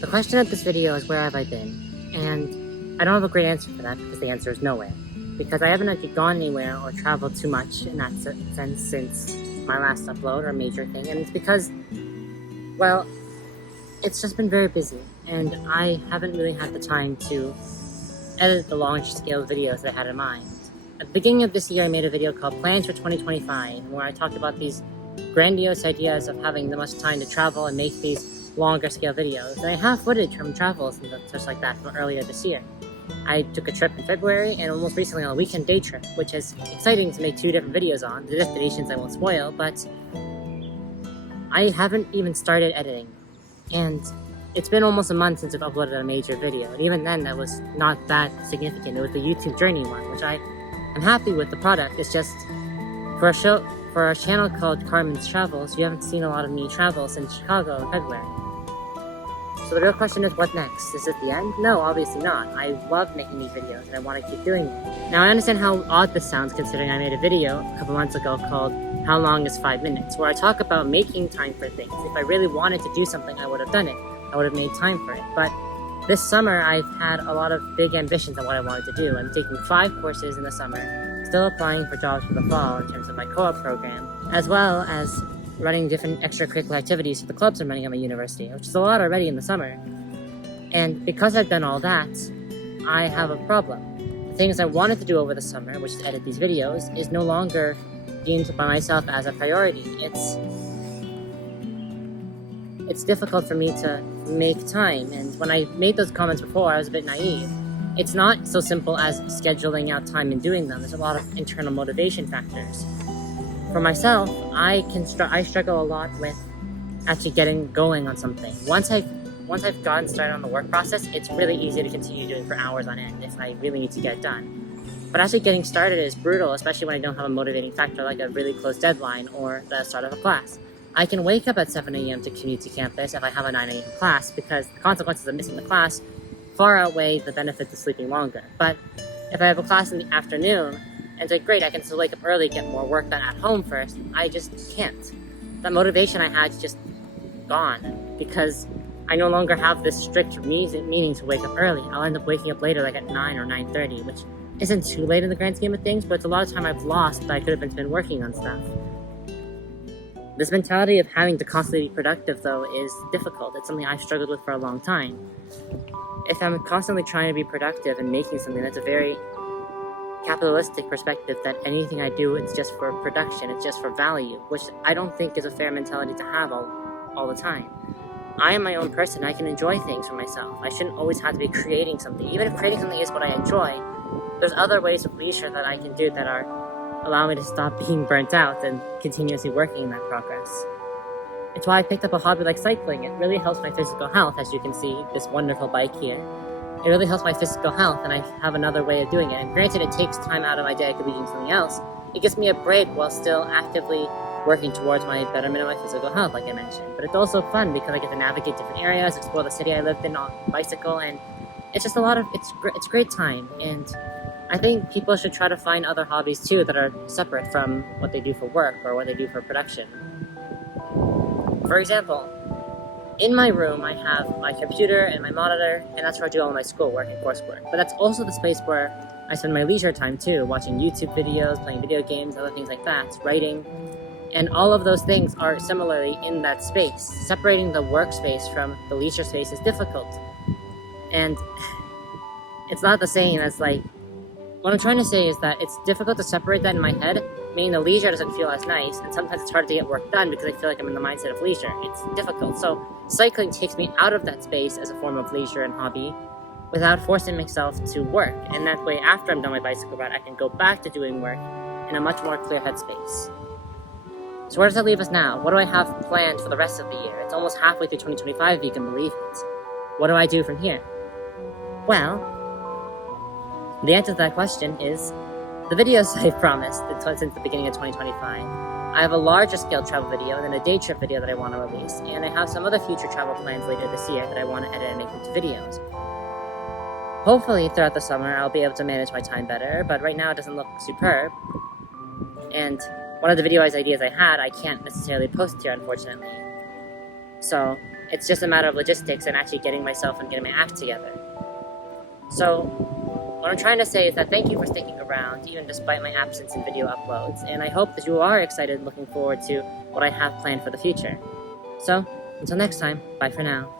The question of this video is, where have I been? And I don't have a great answer for that, because the answer is nowhere. Because I haven't actually gone anywhere or traveled too much in that sense since my last upload or major thing. And it's because, well, it's just been very busy, and I haven't really had the time to edit the large-scale videos that I had in mind. At the beginning of this year, I made a video called Plans for 2025, where I talked about these grandiose ideas of having the much time to travel and make these longer-scale videos. And I have footage from travels and such like that from earlier this year. I took a trip in February, and almost recently on a weekend day trip, which is exciting to make 2 different videos on. The destinations I won't spoil, but I haven't even started editing. And it's been almost a month since I've uploaded a major video, and even then that was not that significant. It was the YouTube journey one, which I'm happy with the product. It's just, for a channel called Carmen's Travels, you haven't seen a lot of me travel since Chicago in February. So the real question is, what next? Is it the end? No, obviously not. I love making these videos, and I want to keep doing it. Now, I understand how odd this sounds, considering I made a video a couple months ago called How Long is 5 Minutes, where I talk about making time for things. If I really wanted to do something, I would have done it. I would have made time for it. But this summer, I've had a lot of big ambitions on what I wanted to do. I'm taking 5 courses in the summer, still applying for jobs for the fall in terms of my co-op program, as well as running different extracurricular activities for the clubs I'm running at my university, which is a lot already in the summer. And because I've done all that, I have a problem. The things I wanted to do over the summer, which is edit these videos, is no longer deemed by myself as a priority. It's difficult for me to make time, and when I made those comments before, I was a bit naive. It's not so simple as scheduling out time and doing them. There's a lot of internal motivation factors. For myself, I struggle a lot with actually getting going on something. Once I've gotten started on the work process, it's really easy to continue doing for hours on end if I really need to get it done. But actually getting started is brutal, especially when I don't have a motivating factor like a really close deadline or the start of a class. I can wake up at 7 a.m. to commute to campus if I have a 9 a.m. class, because the consequences of missing the class far outweigh the benefits of sleeping longer. But if I have a class in the afternoon, and it's like, great, I can still wake up early, get more work done at home first, I just can't. That motivation I had is just gone, because I no longer have this strict meaning to wake up early. I'll end up waking up later, like at 9 or 9:30, which isn't too late in the grand scheme of things, but it's a lot of time I've lost that I could have been working on stuff. This mentality of having to constantly be productive, though, is difficult. It's something I've struggled with for a long time. If I'm constantly trying to be productive and making something, that's a very capitalistic perspective that anything I do, it's just for production, it's just for value, which I don't think is a fair mentality to have all the time. I am my own person. I can enjoy things for myself. I shouldn't always have to be creating something. Even if creating something is what I enjoy, there's other ways of leisure that I can do that allow me to stop being burnt out and continuously working in that progress. It's why I picked up a hobby like cycling. It really helps my physical health, as you can see, this wonderful bike here. It really helps my physical health, and I have another way of doing it. And granted, it takes time out of my day. I could be doing something else. It gives me a break while still actively working towards my betterment of my physical health, like I mentioned. But it's also fun because I get to navigate different areas, explore the city I lived in on a bicycle, and it's just it's great time. And I think people should try to find other hobbies too that are separate from what they do for work or what they do for production. For example, in my room, I have my computer and my monitor, and that's where I do all my schoolwork and coursework. But that's also the space where I spend my leisure time too, watching YouTube videos, playing video games, other things like that, writing. And all of those things are similarly in that space. Separating the workspace from the leisure space is difficult. And it's not the same as like, what I'm trying to say is that it's difficult to separate that in my head, meaning the leisure doesn't feel as nice, and sometimes it's hard to get work done because I feel like I'm in the mindset of leisure. It's difficult. So cycling takes me out of that space as a form of leisure and hobby without forcing myself to work. And that way, after I'm done my bicycle ride, I can go back to doing work in a much more clear headspace. So where does that leave us now? What do I have planned for the rest of the year? It's almost halfway through 2025, if you can believe it. What do I do from here? Well, the answer to that question is the videos I've promised since the beginning of 2025. I have a larger scale travel video and then a day trip video that I want to release, and I have some other future travel plans later this year that I want to edit and make into videos. Hopefully throughout the summer I'll be able to manage my time better, but right now it doesn't look superb. And one of the video ideas I had, I can't necessarily post here, unfortunately. So It's just a matter of logistics and actually getting myself and getting my act together. So, what I'm trying to say is that thank you for sticking around, even despite my absence in video uploads, and I hope that you are excited and looking forward to what I have planned for the future. So, until next time, bye for now.